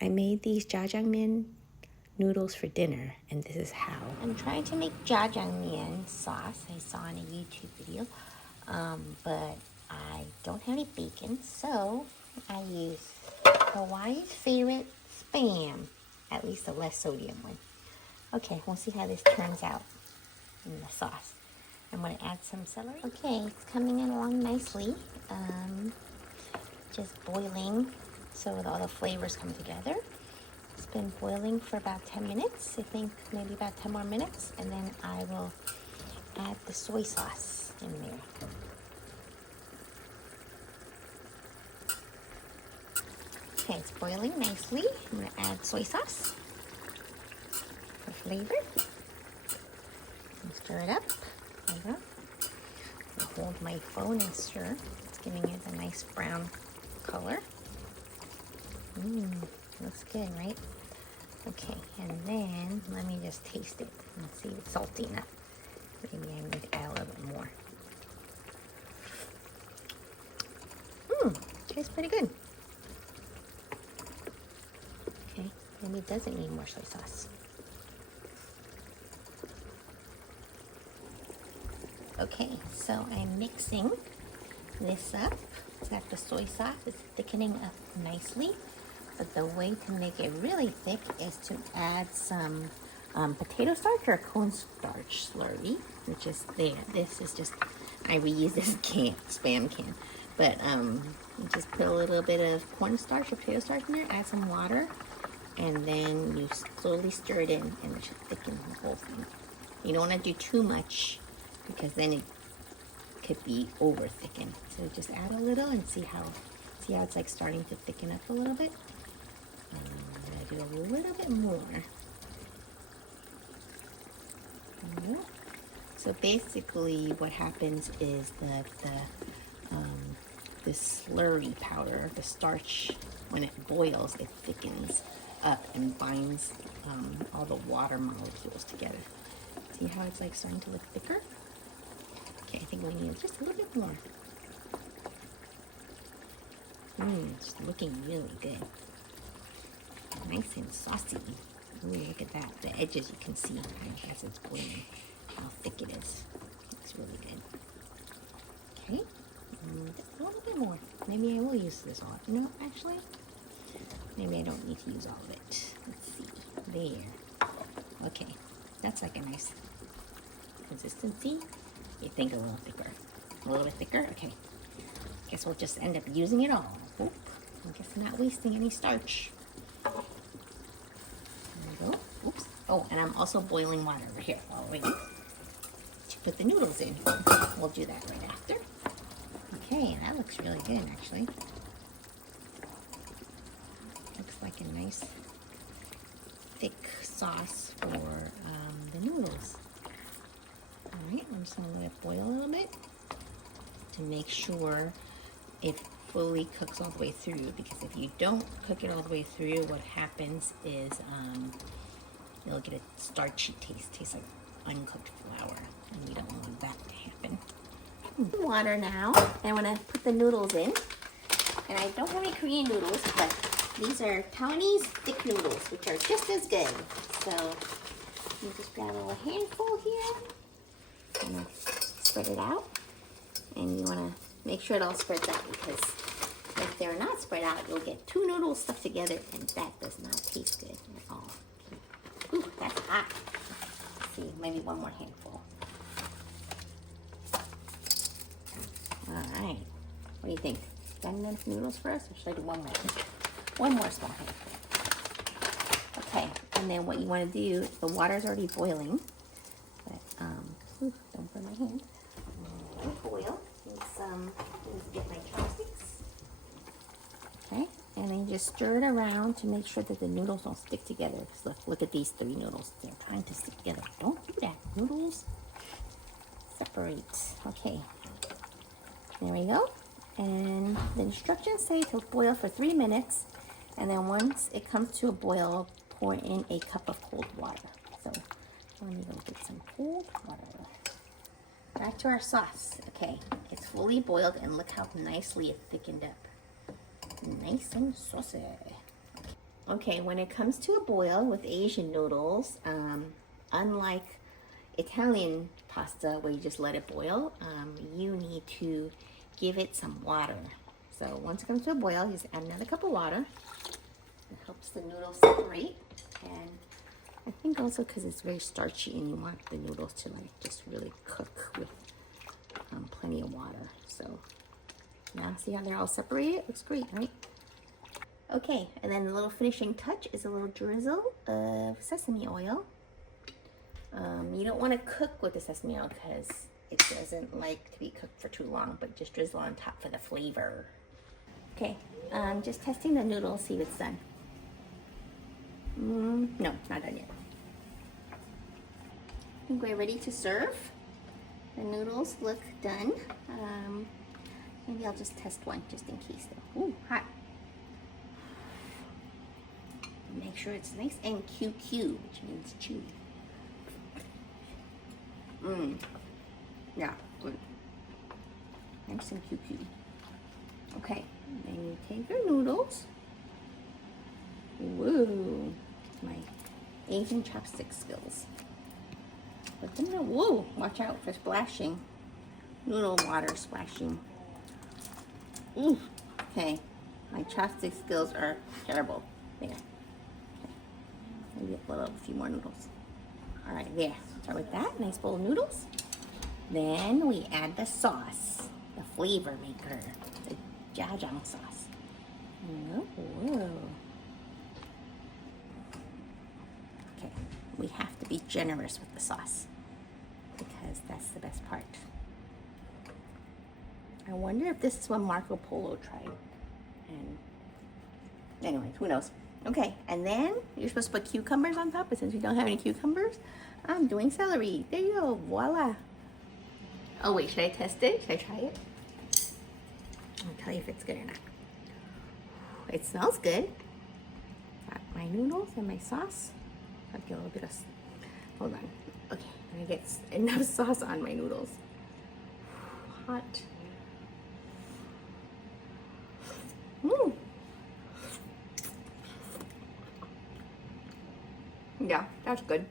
I made these jjajangmyeon noodles for dinner, and this is how. I'm trying to make jjajangmyeon sauce I saw in a YouTube video, but I don't have any bacon, so I use Hawaii's favorite Spam, at least the less sodium one. Okay, we'll see how this turns out in the sauce. I'm going to add some celery. Okay, it's coming in along nicely. Just boiling so that all the flavors come together. It's been boiling for about 10 minutes. I think maybe about 10 more minutes. And then I will add the soy sauce in there. Okay, it's boiling nicely. I'm going to add soy sauce for flavor. And stir it up. There we go. I'll hold my phone and stir. It's giving it a nice brown color. Looks good, right? Okay, and then let me just taste it and see if it's salty enough. Maybe I need to add a little bit more. Tastes pretty good. Okay, maybe it doesn't need more soy sauce. Okay, so I'm mixing this up. So that the soy sauce is thickening up nicely. But the way to make it really thick is to add some potato starch or cornstarch slurry, which is there. This is just, I reuse this Spam can. But you just put a little bit of cornstarch or potato starch in there, add some water, and then you slowly stir it in, and it should thicken the whole thing. You don't want to do too much, because then it could be over thickened. So just add a little and see how it's like starting to thicken up a little bit. I'm gonna do a little bit more. So basically what happens is that this slurry powder, the starch, when it boils, it thickens up and binds all the water molecules together. See how it's like starting to look thicker? Okay, I think we need just a little bit more. It's looking really good. Nice and saucy. Ooh, look at that. The edges you can see as it's boiling, how thick it is. It's really good. Okay, just a little bit more. Maybe I will use this all. You know, actually, maybe I don't need to use all of it. Let's see. There. Okay, that's like a nice consistency. You think a little thicker. A little bit thicker? Okay. Guess we'll just end up using it all. Oop. I guess I'm not wasting any starch. There we go. Oops. Oh, and I'm also boiling water over here already to put the noodles in. We'll do that right after. Okay, that looks really good, actually. Looks like a nice thick sauce for the noodles. Alright, I'm just going to let it boil a little bit to make sure it fully cooks all the way through, because if you don't cook it all the way through, what happens is you'll get a starchy taste. Tastes like uncooked flour, and we don't want that to happen. Water now, and I'm going to put the noodles in. And I don't have any Korean noodles, but these are Taiwanese thick noodles, which are just as good. So you just grab a little handful here and spread it out. And you want to make sure it all spreads out, because if they're not spread out, you'll get two noodles stuck together, and that does not taste good at all. Ooh, that's hot. Let's see, maybe one more handful. All right. What do you think? Is that enough noodles for us, or should I do one more? One more small handful. Okay, and then what you want to do, the water's already boiling, but don't burn my hand. Boil. Let's get my chopsticks. Okay, and then just stir it around to make sure that the noodles don't stick together. Look at these three noodles. They're trying to stick together. Don't do that. Noodles separate. Okay, there we go. And the instructions say to boil for 3 minutes, and then once it comes to a boil, pour in a cup of cold water. So let me go get some cold water. Back to our sauce. Okay, it's fully boiled, and look how nicely it thickened up. Nice and saucy. Okay, when it comes to a boil with Asian noodles, unlike Italian pasta where you just let it boil, you need to give it some water. So once it comes to a boil, just add another cup of water. It helps the noodles separate, and I think also because it's very starchy and you want the noodles to like just really cook with plenty of water. So now see how they're all separated? Looks great, right? Okay, and then the little finishing touch is a little drizzle of sesame oil. You don't want to cook with the sesame oil because it doesn't like to be cooked for too long, but just drizzle on top for the flavor. Okay, just testing the noodles, see if it's done. No, not done yet. I think we're ready to serve. The noodles look done. Maybe I'll just test one just in case though. Ooh, hot. Make sure it's nice and QQ, which means chewy. Yeah, good. Nice and QQ. Okay, then you take your noodles. Whoa, my Asian chopstick skills. Put them in. Whoa, watch out for splashing. Noodle water splashing. Ooh, okay. My chopstick skills are terrible. There. Okay. Maybe a few more noodles. All right, there. Start with that. Nice bowl of noodles. Then we add the sauce, the flavor maker, the jjajang sauce. Whoa. Okay, we have to be generous with the sauce because that's the best part. I wonder if this is what Marco Polo tried. And anyway, who knows? Okay, and then you're supposed to put cucumbers on top, but since we don't have any cucumbers, I'm doing celery. There you go, voila. Oh wait, should I test it? Should I try it? I'll tell you if it's good or not. It smells good. Got my noodles and my sauce. I'll get a little bit of, hold on. Okay, I'm gonna get enough sauce on my noodles. Hot. Yeah, that's good.